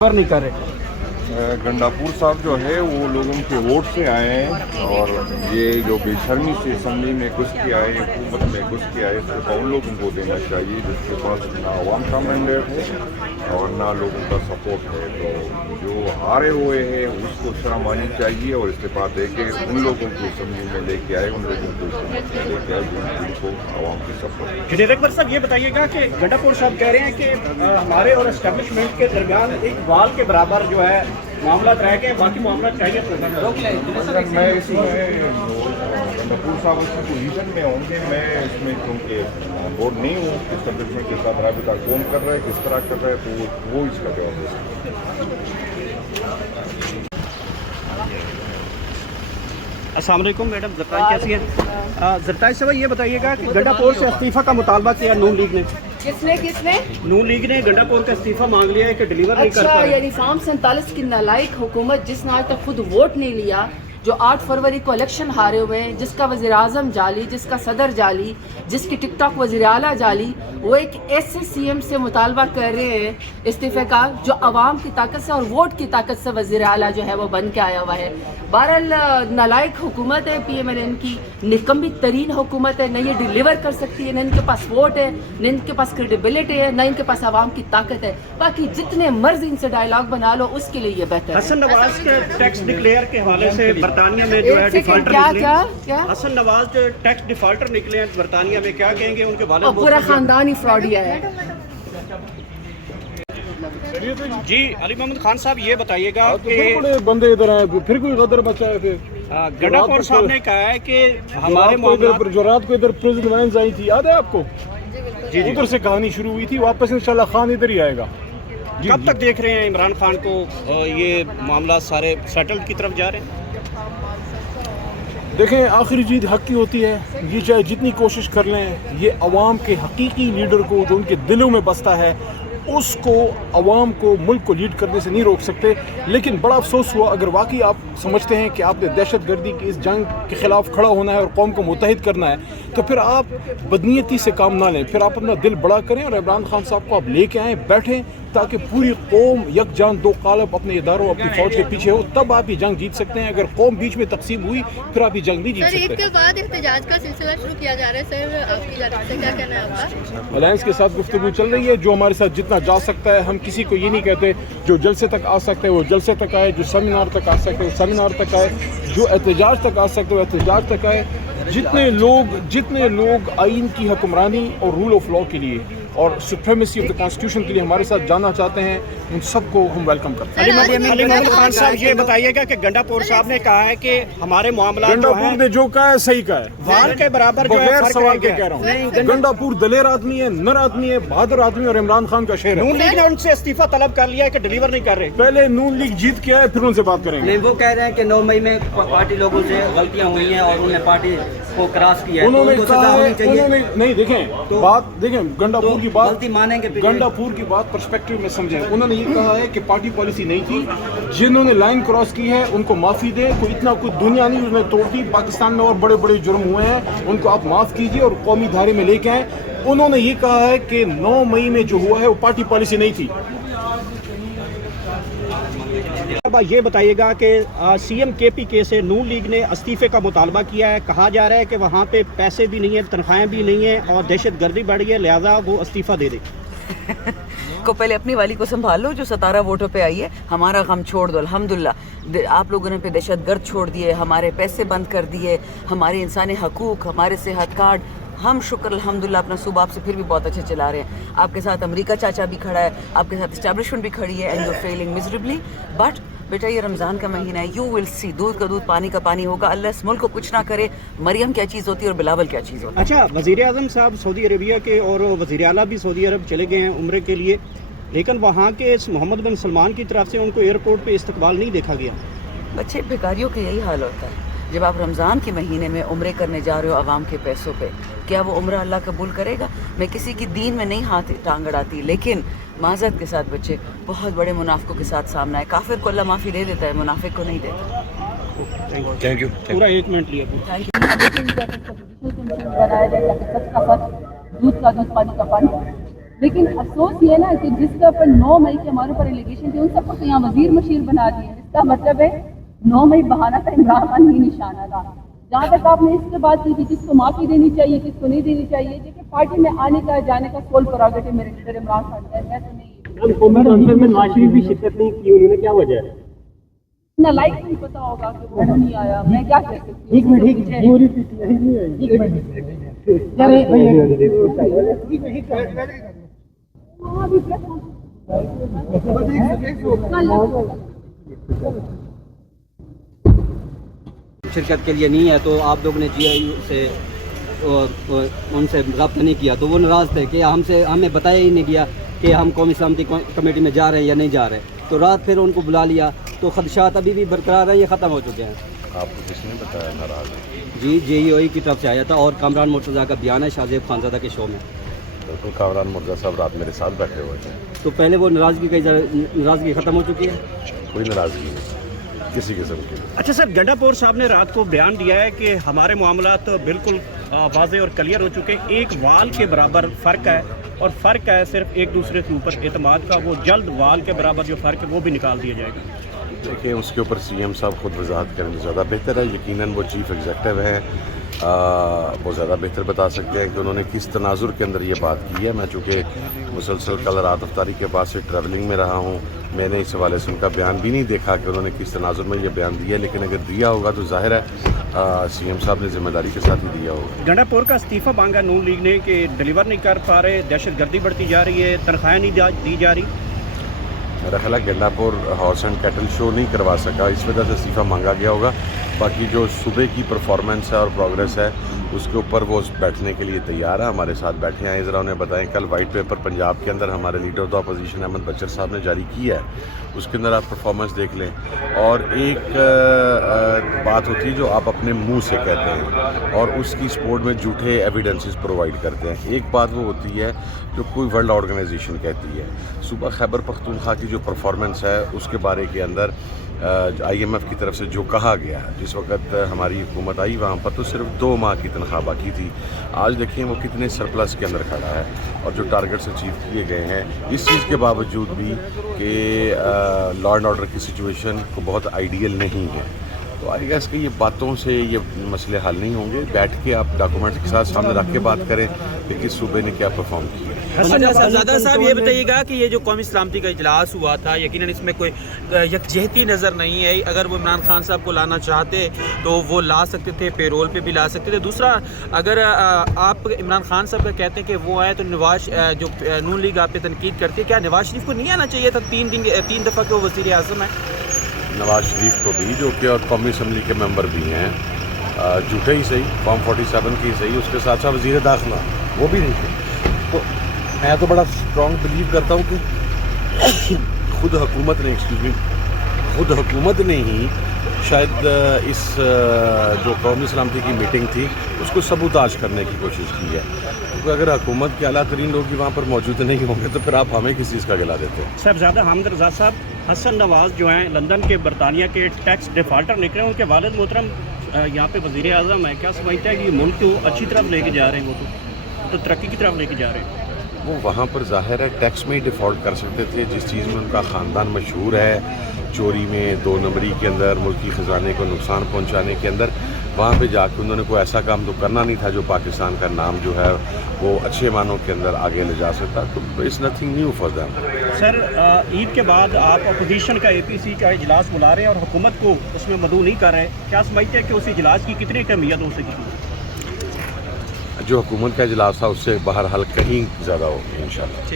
نہیں کر رہے۔ گنڈاپور صاحب جو ہے وہ لوگوں کے ووٹ سے آئے ہیں اور یہ جو بے شرمی سے اسمبلی میں گھس کے آئے، حکومت میں گھس کے آئے، صرف ان لوگوں کو دینا چاہیے جس کے پاس نہ عوام کا مینڈیٹ ہے اور نہ لوگوں کا سپورٹ ہے۔ تو جو ہارے ہوئے ہیں اس کو شرم آنی چاہیے اور استعفا دے کے ان لوگوں کو اسمبلی میں لے کے آئے، ان لوگوں کو حکومت میں لے کے آئے جن کو عوام کی سپورٹ۔ جنید اکبر صاحب یہ بتائیے گا کہ گنڈاپور صاحب کہہ رہے ہیں کہ ہمارے اور اسٹیبلشمنٹ کے درمیان ایک وال کے برابر جو ہے معاملات رہ گئے، باقی معاملات رہ گئے۔ میں اس میں گنڈاپور صاحب اس پوزیشن میں ہوں گے، میں اس میں کیونکہ بورڈ نہیں ہوں، اسٹیبلشمنٹ کے ساتھ رابطہ کون کر رہا ہے، کس طرح کر رہا ہے، تو وہ اس کا جواب دے سکتے ہیں۔ السلام علیکم میڈم، زرتاج کیسی ہیں؟ زرتاج صاحب یہ بتائیے گا کہ گنڈاپور سے استعفیٰ کا مطالبہ کیا نون لیگ نے؟ کس نے نون لیگ نے گنڈاپور کا استعفیٰ مانگ لیا ہے کہ ڈیلیور نہیں کر پا اچھا، رہے۔ یعنی فارم 47 کی نالائق حکومت جس نے آج تک خود ووٹ نہیں لیا، جو 8 فروری کو الیکشن ہارے ہوئے ہیں، جس کا وزیر اعظم جعلی، جس کا صدر جعلی، جس کی ٹک ٹاک وزیر اعلیٰ جعلی، وہ ایک ایسے سی ایم سے مطالبہ کر رہے ہیں استعفے کا جو عوام کی طاقت سے اور ووٹ کی طاقت سے وزیر اعلیٰ جو ہے وہ بن کے آیا ہوا ہے۔ بہرحال نالائق حکومت ہے پی ایم این کی، نکمی ترین حکومت ہے، نہ یہ ڈیلیور کر سکتی ہے، نہ ان کے پاس ووٹ ہے، نہ ان کے پاس کریڈیبلٹی ہے، نہ ان کے پاس عوام کی طاقت ہے۔ باقی جتنے مرض ان سے ڈائلاگ بنا لو اس کے لیے یہ بہتر ہے۔ حسن نواز کے ٹیکس ڈکلیئر کے حوالے سے برطانیہ میں جو ہے ڈیفالٹر نکلے، حسن نواز جو ٹیکس ڈیفالٹر نکلے ہیں برطانیہ میں، کیا کہیں گے ان کے بارے میں؟ پورا خاندان ہی فراڈیا ہے۔ جی علی محمد خان صاحب یہ بتائیے گا کہ بڑے بندے ادھر ہیں، پھر کوئی غدر بچا ہے۔ پھر گنڈاپور صاحب نے کہا ہے کہ ہمارے معاملات، جو رات کو ادھر پریزنٹ وینز آئی تھی، یاد ہے آپ کو؟ ادھر سے کہانی شروع ہوئی تھی، واپس انشاءاللہ خان ادھر ہی آئے گا۔ کب تک دیکھ رہے ہیں عمران خان کو یہ معاملات سارے سیٹلڈ کی طرف جا رہے ہیں؟ دیکھیں، آخری جیت حق کی ہوتی ہے، یہ چاہے جتنی کوشش کر لیں، یہ عوام کے حقیقی لیڈر کو جو ان کے دلوں میں بستا ہے اس کو، عوام کو، ملک کو لیڈ کرنے سے نہیں روک سکتے۔ لیکن بڑا افسوس ہوا، اگر واقعی آپ سمجھتے ہیں کہ آپ نے دہشت گردی کی اس جنگ کے خلاف کھڑا ہونا ہے اور قوم کو متحد کرنا ہے، تو پھر آپ بدنیتی سے کام نہ لیں، پھر آپ اپنا دل بڑا کریں اور عمران خان صاحب کو آپ لے کے آئیں، بیٹھیں، تاکہ پوری قوم یک جان دو قالب اپنے اداروں، اپنی فوج کے پیچھے ہو، تب آپ یہ جنگ جیت سکتے ہیں۔ اگر قوم بیچ میں تقسیم ہوئی پھر آپ یہ جنگ نہیں جیت سر، سکتے۔ عید کے بعد احتجاج کا سلسلہ شروع کیا جا رہا ہے، سر آپ کی جانب سے کیا کہنا ہے آپ کا؟ الائنس کے ساتھ گفتگو چل رہی ہے، جو ہمارے ساتھ جتنا جا سکتا ہے، ہم کسی کو یہ نہیں کہتے جو جلسے تک آ سکتے ہیں وہ جلسے تک آئے، جو سیمینار تک آ سکتے ہیں وہ سیمینار تک آئے، جو احتجاج تک آ سکتے ہیں وہ احتجاج تک آئے۔ جتنے لوگ آئین کی حکمرانی اور رول آف لا کے لیے اور سپریمیسی آف دا کانسٹیٹیوشن کے لیے ہمارے ساتھ جانا چاہتے ہیں، ان سب کو ہم ویلکم کرتے ہیں۔ علی محمد خان صاحب یہ بتائیے گا کہ گنڈاپور صاحب نے کہا ہے کہ ہمارے معاملات جو گنڈاپور ہیں نے جو کہا ہے صحیح کہا ہے، وال کے برابر جو ہے بغیر فرق سوال رہ کے گیا کہہ رہا ہوں۔ گنڈاپور دلیر آدمی ہے، نر آدمی ہے، بہادر آدمی اور عمران خان کا شعر ہے۔ نون لیگ نے ان سے استعفیٰ طلب کر لیا ہے کہ ڈیلیور نہیں کر رہے۔ پہلے نون لیگ جیت کے آئے، پھر ان سے بات کریں گے۔ نہیں، وہ کہہ رہے ہیں کہ 9 مئی میں پارٹی لوگوں سے غلطیاں ہوئی ہیں اور انہوں نے پارٹی کو کراس کیا ہے، انہوں نے تو ان کو کہا سزا ہے، ہونی چاہیے۔ انہوں نے نہیں، دیکھیں گنڈاپور کی بات، غلطی مانیں گے پھر؟ گنڈاپور کی بات پرسپیکٹو میں سمجھیں۔ انہوں نے یہ کہا ہے کہ پارٹی پالیسی نہیں تھی، جنہوں نے لائن کراس کی ہے ان کو معافی دیں، کوئی اتنا کوئی دنیا نہیں انہوں نے توڑ دی، پاکستان میں اور بڑے بڑے جرم ہوئے ہیں، ان کو آپ معاف کیجیے اور قومی دھارے میں لے کے آئیں۔ انہوں نے یہ کہا ہے کہ 9 مئی میں جو ہوا ہے وہ پارٹی پالیسی نہیں تھی۔ یہ بتائیے گا کہ سی ایم کے پی کے سے نون لیگ نے استعفے کا مطالبہ کیا ہے، کہا جا رہا ہے کہ وہاں پہ پیسے بھی نہیں ہیں، تنخواہیں بھی نہیں ہیں اور دہشت گردی بڑھ گئی ہے، لہٰذا وہ استعفیٰ دے دے۔ کو پہلے اپنی والی کو سنبھال لو جو 17 ووٹوں پہ آئی ہے، ہمارا غم چھوڑ دو۔ الحمدللہ آپ لوگوں نے پہ دہشت گرد چھوڑ دیے، ہمارے پیسے بند کر دیے، ہمارے انسانی حقوق، ہمارے صحت کارڈ، ہم شکر الحمدللہ اپنا صوبہ آپ سے پھر بھی بہت اچھے چلا رہے ہیں۔ آپ کے ساتھ امریکہ چاچا بھی کھڑا ہے، آپ کے ساتھ اسٹیبلشمنٹ بھی کھڑی ہے، and you feeling miserably, but بیٹا یہ رمضان کا مہینہ ہے، یو ول سی، دودھ کا دودھ پانی کا پانی ہوگا۔ اللہ اس ملک کو کچھ نہ کرے، مریم کیا چیز ہوتی ہے اور بلاول کیا چیز ہوتی ہے۔ اچھا، وزیر اعظم صاحب سعودی عربیہ کے اور وزیر اعلیٰ بھی سعودی عرب چلے گئے ہیں عمرے کے لیے، لیکن وہاں کے محمد بن سلمان کی طرف سے ان کو ایئرپورٹ پہ استقبال نہیں دیکھا گیا۔ بچے بھکاریوں کا یہی حال ہوتا ہے، جب آپ رمضان کے مہینے میں عمرے کرنے جا رہے ہو عوام کے پیسوں پہ، کیا وہ عمرہ اللہ قبول کرے گا؟ میں کسی کی دین میں نہیں ہاتھ ٹانگ اڑاتی، لیکن معذرت کے ساتھ بچے بہت بڑے منافقوں کے ساتھ سامنا ہے۔ کافر کو اللہ معافی دے دیتا ہے، منافق کو نہیں دیتا۔ تھینک یو، پورا 1 منٹ لیا۔ دودھ کا دودھ پانی کا پانی۔ لیکن افسوس یہ نا کہ جس کا پر 9 مئی کے ہمارے اوپر الیگیشن تھے ان سب کو تو یہاں وزیر مشیر بنا دیے. اس کا مطلب ہے 9 مئی بہانا تھا, عمران خان ہی نشانہ تھا. جہاں تک آپ نے اس کے بات کی تھی کس کو معافی دینی چاہیے کس کو نہیں دینی چاہیے, دیکھیے پارٹی میں آنے کا جانے کا سول پروگریٹو میرے لیڈر عمران خان کا ہے, میں تو نہیں. میں نواز شریف بھی شرکت نہیں کی, انہوں نے کیا وجہ ہے؟ نہ لائک نہیں پتا ہوگا کہ وہ نہیں آیا, میں کیا کہہ سکتی شرکت کے لیے نہیں ہے تو آپ لوگوں نے جی آئی یو سے ان سے رابطہ نہیں کیا تو وہ ناراض تھے کہ ہمیں بتایا ہی نہیں گیا کہ ہم قومی سلامتی کمیٹی میں جا رہے ہیں یا نہیں جا رہے. تو رات پھر ان کو بلا لیا تو خدشات ابھی بھی برقرار ہیں, یہ ختم ہو چکے ہیں. آپ کو کس نے بتایا ناراض ہے؟ جی جے ای او کی طرف سے آیا تھا اور کامران مرتضیٰ کا بیان ہے شاہزیب خانزادہ کے شو میں. بالکل, کامران مرتضیٰ صاحب رات میرے ساتھ بیٹھے ہوئے تھے. تو پہلے وہ ناراضگی ختم ہو چکی ہے, کوئی ناراضگی نہیں کسی قسم کی. اچھا سر, گنڈا پور صاحب نے رات کو بیان دیا ہے کہ ہمارے معاملات بالکل واضح اور کلیئر ہو چکے, ایک وال کے برابر فرق ہے اور فرق ہے صرف ایک دوسرے کے اوپر اعتماد کا, وہ جلد وال کے برابر جو فرق ہے وہ بھی نکال دیا جائے گا. دیکھیں اس کے اوپر سی ایم صاحب خود وضاحت کریں تو زیادہ بہتر ہے. یقیناً وہ چیف ایگزیکٹو ہیں, وہ زیادہ بہتر بتا سکتے ہیں کہ انہوں نے کس تناظر کے اندر یہ بات کی ہے. میں چونکہ مسلسل کل رات افطاری کے بعد سے ٹریولنگ میں رہا ہوں, میں نے اس حوالے سے ان کا بیان بھی نہیں دیکھا کہ انہوں نے کس تناظر میں یہ بیان دیا ہے, لیکن اگر دیا ہوگا تو ظاہر ہے سی ایم صاحب نے ذمہ داری کے ساتھ ہی دیا ہوگا. گنڈا پور کا استعفیٰ مانگا نون لیگ نے کہ ڈلیور نہیں کر پا رہے, دہشت گردی بڑھتی جا رہی ہے, تنخواہیں نہیں دی جا رہی. میرا خیال ہے گنڈا پور ہارس اینڈ کیٹل شو نہیں کروا سکا, اس وجہ سے استعفیٰ مانگا گیا ہوگا. باقی جو صوبے کی پرفارمنس ہے اور پروگریس ہے اس کے اوپر وہ بیٹھنے کے لیے تیار ہے, ہمارے ساتھ بیٹھے ہیں. ذرا انہیں بتائیں, کل وائٹ پیپر پنجاب کے اندر ہمارے leader of the opposition Ahmed Bhachar صاحب نے جاری کیا ہے, اس کے اندر آپ پرفارمنس دیکھ لیں. اور ایک بات ہوتی ہے جو آپ اپنے منہ سے کہتے ہیں اور اس کی سپورٹ میں جھوٹے ایویڈنسز پرووائڈ کرتے ہیں. ایک بات وہ ہوتی ہے جو کوئی ورلڈ آرگنائزیشن کہتی ہے. صوبہ خیبر پختونخوا کی جو پرفارمنس ہے اس کے بارے کے اندر آئی ایم ایف کی طرف سے جو کہا گیا ہے, جس وقت ہماری حکومت آئی وہاں پر تو صرف 2 ماہ کی تنخواہ باقی تھی. آج دیکھیں وہ کتنے سرپلس کے اندر کھڑا ہے اور جو ٹارگٹس اچیو کیے گئے ہیں, اس چیز کے باوجود بھی کہ لا اینڈ آرڈر کی سچویشن کو بہت آئیڈیل نہیں ہے. تو آئی گیس کہ یہ باتوں سے یہ مسئلے حل نہیں ہوں گے. بیٹھ کے آپ ڈاکومنٹس کے ساتھ سامنے رکھ کے بات کریں کہ کس صوبے نے کیا پرفارم کیا. صاحبزادہ صاحب یہ بتائیے گا کہ یہ جو قومی سلامتی کا اجلاس ہوا تھا, یقیناً اس میں کوئی یکجہتی نظر نہیں ہے. اگر وہ عمران خان صاحب کو لانا چاہتے تو وہ لا سکتے تھے, پیرول پہ بھی لا سکتے تھے. دوسرا, اگر آپ عمران خان صاحب کا کہتے ہیں کہ وہ آئے تو نواز جو نون لیگ آپ پہ تنقید کرتی ہے, کیا نواز شریف کو نہیں آنا چاہیے تھا؟ 3 دفعہ کہ وہ وزیر اعظم ہیں. نواز شریف کو بھی, جو کہ اور قومی اسمبلی کے ممبر بھی ہیں, جھوٹے ہی صحیح, فارم 47 کی صحیح, اس کے ساتھ ساتھ وزیر داخلہ وہ بھی نہیں تھے. تو میں تو بڑا اسٹرانگ بلیو کرتا ہوں کہ خود حکومت نے ہی شاید اس جو قومی سلامتی کی میٹنگ تھی اس کو سبوتاژ کرنے کی کوشش کی ہے. کیونکہ اگر حکومت کے اعلیٰ ترین لوگ بھی وہاں پر موجود نہیں ہوں گے تو پھر آپ ہمیں کس چیز کا گلا دیتے ہیں. صاحبزادہ حامد رضا صاحب حسن نواز جو ہیں لندن کے برطانیہ کے ٹیکس ڈیفالٹر نکلے, ان کے والد محترم یہاں پہ وزیر اعظم ہیں. کیا سمجھتے ہیں کہ یہ ملک کو اچھی طرف لے کے جا رہے ہیں, وہ تو ترقی کی طرف لے کے جا رہے ہیں؟ وہ وہاں پر ظاہر ہے ٹیکس میں ہی ڈیفالٹ کر سکتے تھے, جس چیز میں ان کا خاندان مشہور ہے, چوری میں, 2 نمبری کے اندر, ملکی خزانے کو نقصان پہنچانے کے اندر. وہاں پہ جا کے انہوں نے کوئی ایسا کام تو کرنا نہیں تھا جو پاکستان کا نام جو ہے وہ اچھے معنوں کے اندر آگے لے جا سکتا. تو it's nothing new for them. Sir, Eid کے بعد آپ اپوزیشن کا APC کا اجلاس بلا رہے ہیں اور حکومت کو اس میں مدعو نہیں کر رہے, کیا سمجھتے ہیں کہ اس اجلاس کی کتنی اہمیت ہو سکتی؟ جو حکومت کا اجلاس تھا اس سے بہرحال کہیں زیادہ ہوگی انشاءاللہ.